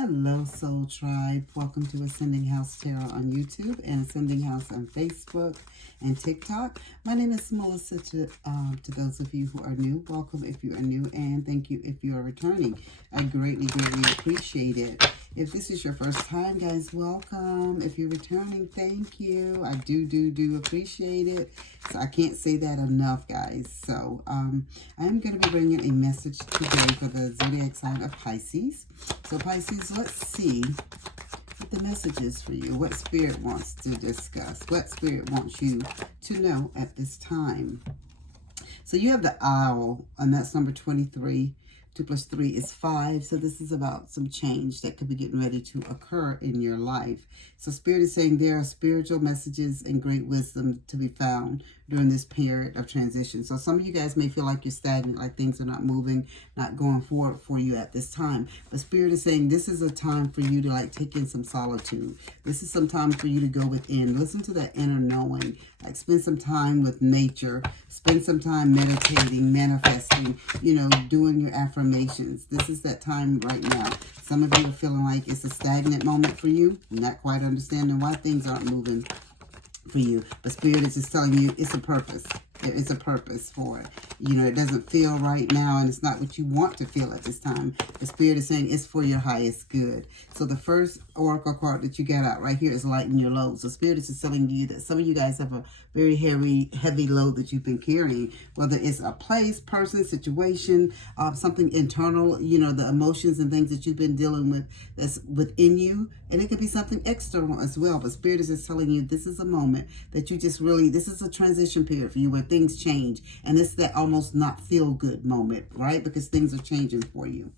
Hello, Soul Tribe. Welcome to Ascending House Tarot on YouTube and Ascending House on Facebook and TikTok. My name is Melissa. To those of you who are new, welcome if you are new, and thank you if you are returning. I greatly appreciate it. If this is your first time, guys, welcome. If you're returning, thank you. I do appreciate it. So I can't say that enough, guys. So I'm going to be bringing a message today for the zodiac sign of Pisces. So Pisces, let's see what the message is for you. What Spirit wants to discuss. What Spirit wants you to know at this time. So you have the Owl, and that's number 23. 2 plus 3 is 5. So this is about some change that could be getting ready to occur in your life. So Spirit is saying there are spiritual messages and great wisdom to be found during this period of transition. So some of you guys may feel like you're stagnant, like things are not moving, not going forward for you at this time. But Spirit is saying this is a time for you to take in some solitude. This is some time for you to go within. Listen to that inner knowing. Spend some time with nature. Spend some time meditating, manifesting, doing your affirmations. This is that time right now. Some of you are feeling like it's a stagnant moment for you. Not quite understanding why things aren't moving for you. But Spirit is just telling you it's a purpose. There is a purpose for it. It doesn't feel right now, and it's not what you want to feel at this time. The Spirit is saying it's for your highest good. So the first oracle card that you got out right here is lighten your load. So Spirit is just telling you that some of you guys have a very heavy load that you've been carrying, whether it's a place, person, situation, something internal, the emotions and things that you've been dealing with that's within you. And it could be something external as well. But Spirit is just telling you this is a moment that you just really, this is a transition period for you where things change. And it's that almost not feel good moment, right? Because things are changing for you.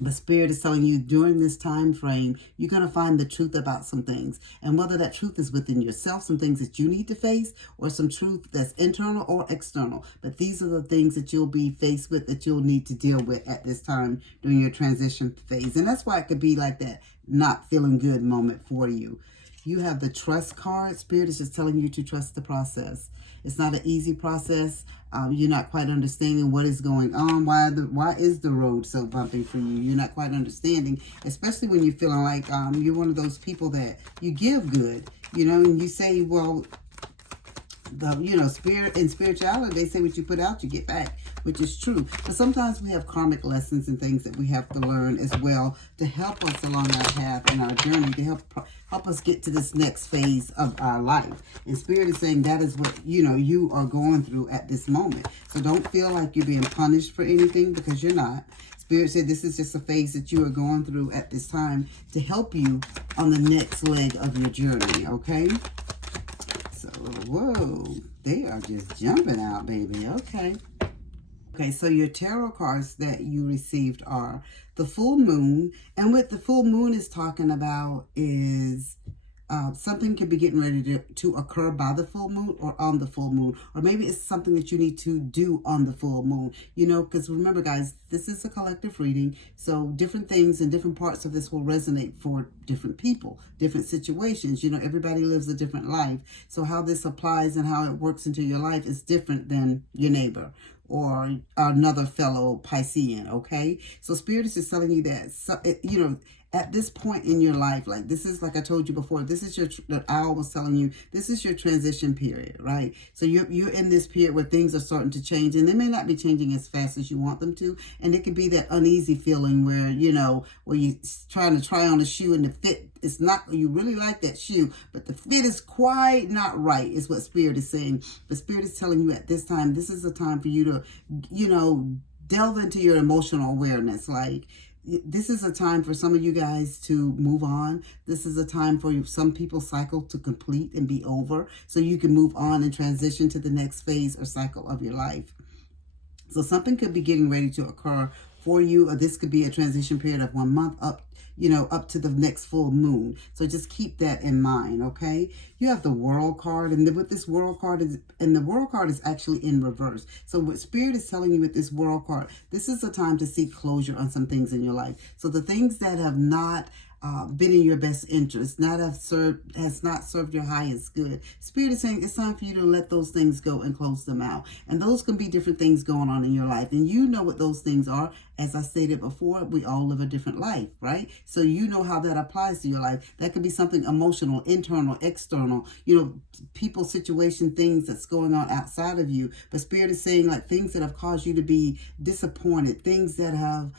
The Spirit is telling you during this time frame, you're going to find the truth about some things. And whether that truth is within yourself, some things that you need to face, or some truth that's internal or external. But these are the things that you'll be faced with, that you'll need to deal with at this time during your transition phase. And that's why it could be like that not feeling good moment for you. You have the trust card. Spirit is just telling you to trust the process. It's not an easy process. You're not quite understanding what is going on. Why is the road so bumpy for you? You're not quite understanding, especially when you're feeling like you're one of those people that you give good, and you say, well, spirit and spirituality, they say what you put out, you get back, which is true. But sometimes we have karmic lessons and things that we have to learn as well to help us along our path and our journey, to help us get to this next phase of our life. And Spirit is saying that is what, you are going through at this moment. So don't feel like you're being punished for anything, because you're not. Spirit said this is just a phase that you are going through at this time to help you on the next leg of your journey, okay? So, whoa, they are just jumping out, baby. Okay, so your tarot cards that you received are the full moon. And what the full moon is talking about is something could be getting ready to occur by the full moon or on the full moon. Or maybe it's something that you need to do on the full moon. Because remember, guys, this is a collective reading. So different things and different parts of this will resonate for different people, different situations. Everybody lives a different life. So how this applies and how it works into your life is different than your neighbor or another fellow Piscean, okay? So Spirit is just telling you that, at this point in your life, this is, like I told you before, this is the owl was telling you, this is your transition period, right? So you're in this period where things are starting to change, and they may not be changing as fast as you want them to. And it could be that uneasy feeling where, where you're trying to try on a shoe and the fit, it's not, you really like that shoe, but the fit is quite not right, is what Spirit is saying. But Spirit is telling you at this time, this is a time for you to, delve into your emotional awareness. This is a time for some of you guys to move on. This is a time for some people's cycle to complete and be over, so you can move on and transition to the next phase or cycle of your life. So something could be getting ready to occur for you, or this could be a transition period of 1 month up to the next full moon. So just keep that in mind, okay? You have the World card, and then with this World card the World card is actually in reverse. So what Spirit is telling you with this World card, this is a time to seek closure on some things in your life. So the things that have not been in your best interest, has not served your highest good. Spirit is saying it's time for you to let those things go and close them out. And those can be different things going on in your life. And you know what those things are. As I stated before, we all live a different life, right? So you know how that applies to your life. That could be something emotional, internal, external, people, situation, things that's going on outside of you. But Spirit is saying like things that have caused you to be disappointed, things that have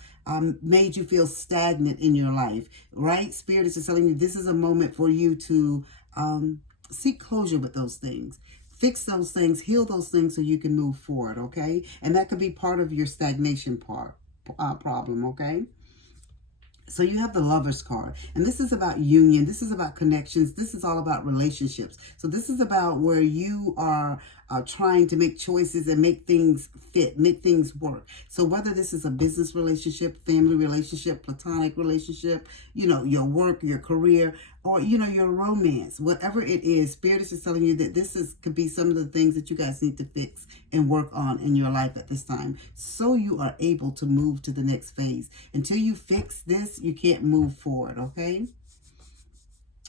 made you feel stagnant in your life, right? Spirit is just telling you this is a moment for you to seek closure with those things. Fix those things, heal those things so you can move forward, okay? And that could be part of your stagnation problem, okay? So you have the Lover's card, and this is about union. This is about connections. This is all about relationships. So this is about where you are trying to make choices and make things fit, make things work. So whether this is a business relationship, family relationship, platonic relationship, your work, your career, or, your romance, whatever it is, Spirit is just telling you that could be some of the things that you guys need to fix and work on in your life at this time. So you are able to move to the next phase. Until you fix this, you can't move forward, okay?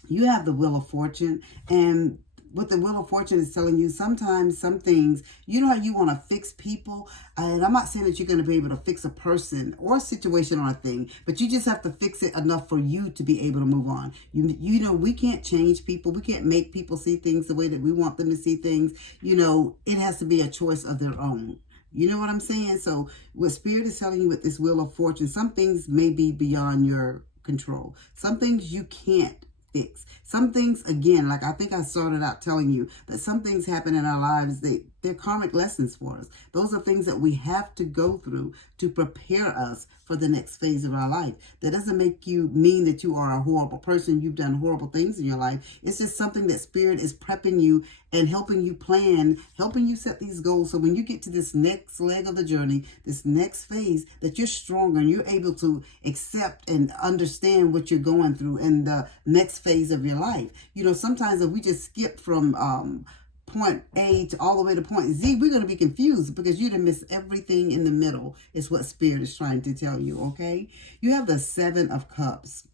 You have the Wheel of Fortune, and what the Wheel of Fortune is telling you, sometimes some things, how you want to fix people. And I'm not saying that you're going to be able to fix a person or a situation or a thing, but you just have to fix it enough for you to be able to move on. We can't change people. We can't make people see things the way that we want them to see things. It has to be a choice of their own. You know what I'm saying? So what Spirit is telling you with this Wheel of Fortune, some things may be beyond your control. Some things you can't fix. Some things, again, like I think I started out telling you, that some things happen in our lives, they're karmic lessons for us. Those are things that we have to go through to prepare us for the next phase of our life. That doesn't make you mean that you are a horrible person. You've done horrible things in your life. It's just something that Spirit is prepping you and helping you plan, helping you set these goals. So when you get to this next leg of the journey, this next phase, that you're stronger and you're able to accept and understand what you're going through in the next phase of your life. Sometimes if we just skip from point A to all the way to point Z, we're going to be confused because you'd have missed everything in the middle, is what Spirit is trying to tell you, okay? You have the Seven of Cups.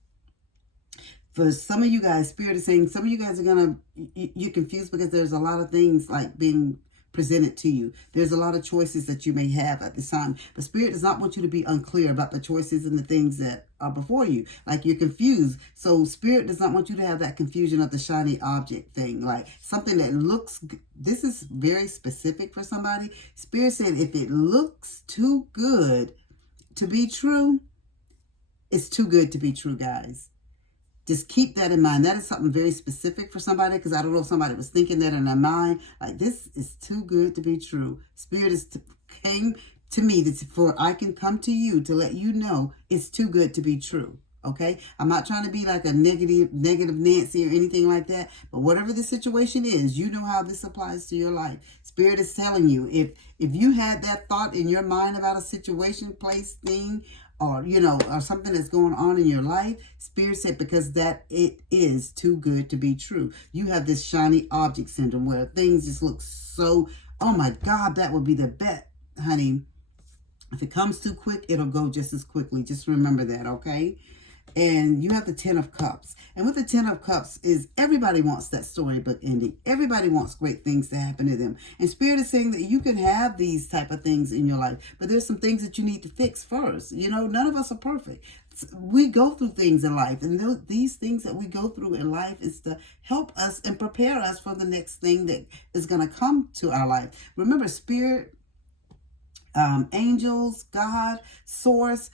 For some of you guys, Spirit is saying some of you guys are going to, you're confused because there's a lot of things like being presented to you. There's a lot of choices that you may have at this time. But Spirit does not want you to be unclear about the choices and the things that are before you. Like you're confused. So Spirit does not want you to have that confusion of the shiny object thing. Like something that looks, this is very specific for somebody. Spirit said if it looks too good to be true, it's too good to be true, guys. Just keep that in mind. That is something very specific for somebody, because I don't know if somebody was thinking that in their mind. Like, this is too good to be true. Spirit came to me for I can come to you to let you know it's too good to be true. Okay? I'm not trying to be like a negative Nancy or anything like that. But whatever the situation is, you know how this applies to your life. Spirit is telling you, if you had that thought in your mind about a situation, place, thing, or, or something that's going on in your life, Spirit said, because that it is too good to be true. You have this shiny object syndrome where things just look so, oh my God, that would be the bet, honey. If it comes too quick, it'll go just as quickly. Just remember that, okay? And you have the Ten of Cups. And with the Ten of Cups is everybody wants that storybook ending. Everybody wants great things to happen to them. And Spirit is saying that you can have these type of things in your life, but there's some things that you need to fix first. None of us are perfect. We go through things in life, and these things that we go through in life is to help us and prepare us for the next thing that is going to come to our life. Remember, Spirit, angels, God, Source,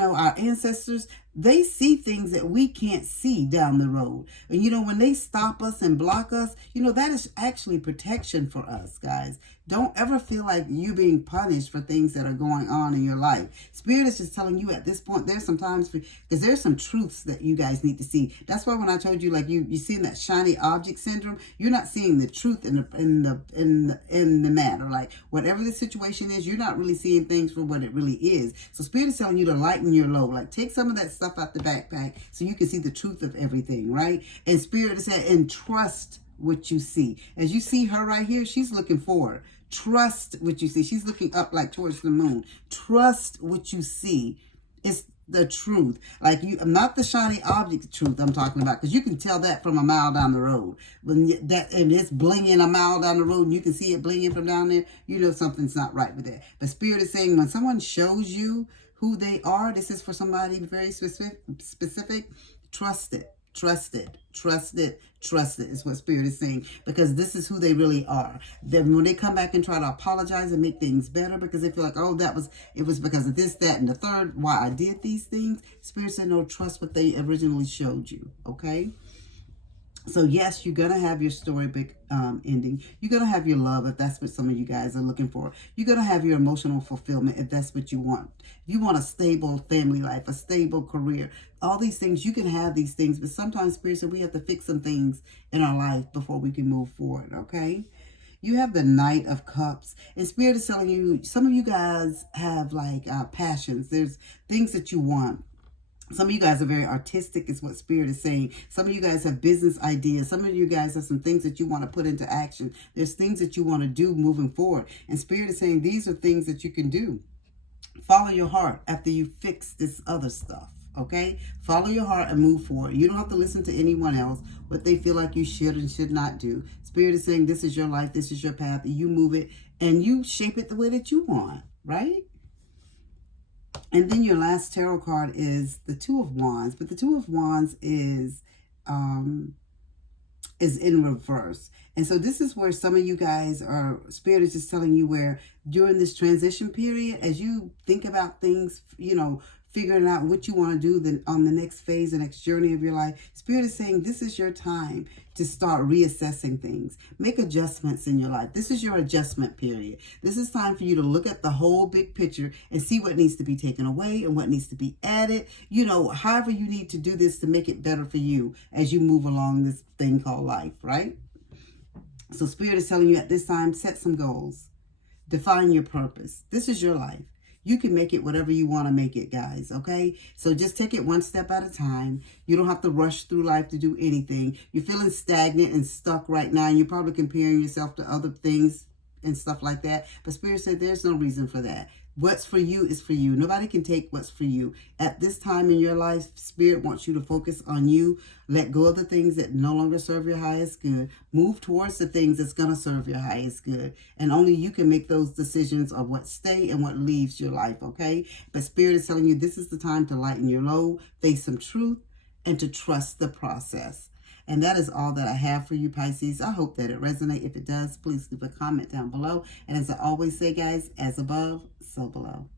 our ancestors, they see things that we can't see down the road. And, when they stop us and block us, that is actually protection for us, guys. Don't ever feel like you being punished for things that are going on in your life. Spirit is just telling you at this point, there's some times, because there's some truths that you guys need to see. That's why when I told you, like, you seeing that shiny object syndrome, you're not seeing the truth in the matter. Like, whatever the situation is, you're not really seeing things for what it really is. So Spirit is telling you to lighten your load. Like, take some of that stuff out the backpack so you can see the truth of everything, right? And Spirit is saying, and trust what you see. As you see her right here, she's looking forward. Trust what you see. She's looking up like towards the moon. Trust what you see. the truth. Like not the shiny object truth I'm talking about, because you can tell that from a mile down the road. When and it's blinging a mile down the road, and you can see it blinging from down there, you know something's not right with that. But Spirit is saying when someone shows you who they are, this is for somebody very specific. Trust it. Trust it, trust it, trust it is what Spirit is saying, because this is who they really are. Then when they come back and try to apologize and make things better because they feel like, oh, it was because of this, that, and the third why I did these things, Spirit said, no, trust what they originally showed you, okay? So yes, you're going to have your storybook ending. You're going to have your love if that's what some of you guys are looking for. You're going to have your emotional fulfillment if that's what you want. If you want a stable family life, a stable career, all these things, you can have these things. But sometimes Spirit said we have to fix some things in our life before we can move forward, okay? You have the Knight of Cups. And Spirit is telling you, some of you guys have like passions. There's things that you want. Some of you guys are very artistic is what Spirit is saying. Some of you guys have business ideas. Some of you guys have some things that you want to put into action. There's things that you want to do moving forward. And Spirit is saying these are things that you can do. Follow your heart after you fix this other stuff. Okay? Follow your heart and move forward. You don't have to listen to anyone else, what they feel like you should and should not do. Spirit is saying this is your life. This is your path. You move it and you shape it the way that you want. Right? And then your last tarot card is the Two of Wands. But the Two of Wands is in reverse. And so this is where some of you guys are, Spirit is just telling you where during this transition period, as you think about things, you know, figuring out what you want to do then on the next phase, the next journey of your life, Spirit is saying this is your time to start reassessing things. Make adjustments in your life. This is your adjustment period. This is time for you to look at the whole big picture and see what needs to be taken away and what needs to be added. You know, however you need to do this to make it better for you as you move along this thing called life, right? So Spirit is telling you at this time, set some goals. Define your purpose. This is your life. You can make it whatever you want to make it, guys, okay? So just take it one step at a time. You don't have to rush through life to do anything. You're feeling stagnant and stuck right now, and you're probably comparing yourself to other things and stuff like that. But Spirit said there's no reason for that. What's for you is for you. Nobody can take what's for you. At this time in your life, Spirit wants you to focus on you. Let go of the things that no longer serve your highest good. Move towards the things that's going to serve your highest good. And only you can make those decisions of what stay and what leaves your life, okay? But Spirit is telling you this is the time to lighten your load, face some truth, and to trust the process. And that is all that I have for you, Pisces. I hope that it resonates. If it does, please leave a comment down below. And as I always say, guys, as above, so below.